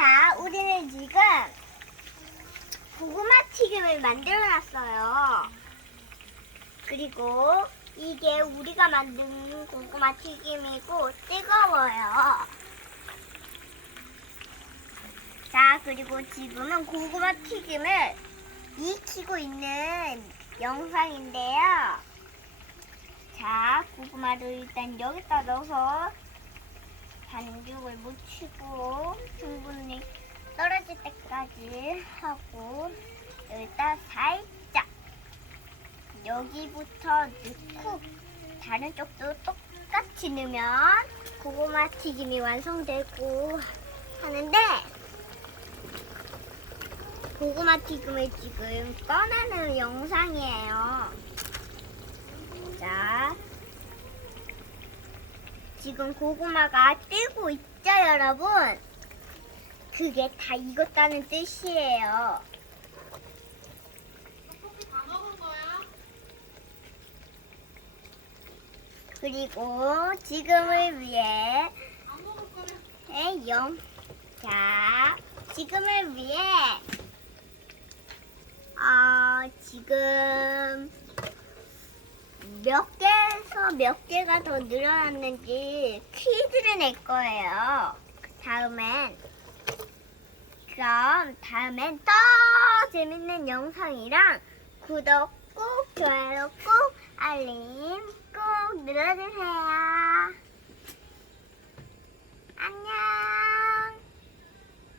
자, 우리는 지금 고구마 튀김을 만들어 놨어요. 그리고 이게 우리가 만든 고구마 튀김이고 뜨거워요. 자, 그리고 지금은 고구마 튀김을 익히고 있는 영상인데요. 자, 고구마를 일단 여기다 넣어서 반죽을 묻히고 때까지 하고 여기다 살짝 여기부터 넣고 다른 쪽도 똑같이 넣으면 고구마 튀김이 완성되고 하는데 고구마 튀김을 지금 꺼내는 영상이에요. 자, 지금 고구마가 뜨고 있죠, 여러분? 그게 다 익었다는 뜻이에요. 떡볶이 다 먹은 거야? 그리고 지금을 위해 안 먹을 거면 에, 영. 자, 지금을 위해 어, 지금 몇 개에서 몇 개가 더 늘어났는지 퀴즈를 낼 거예요. 다음엔 그럼 다음엔 더 재밌는 영상이랑 구독 꼭 좋아요 꼭 알림 꼭 눌러주세요.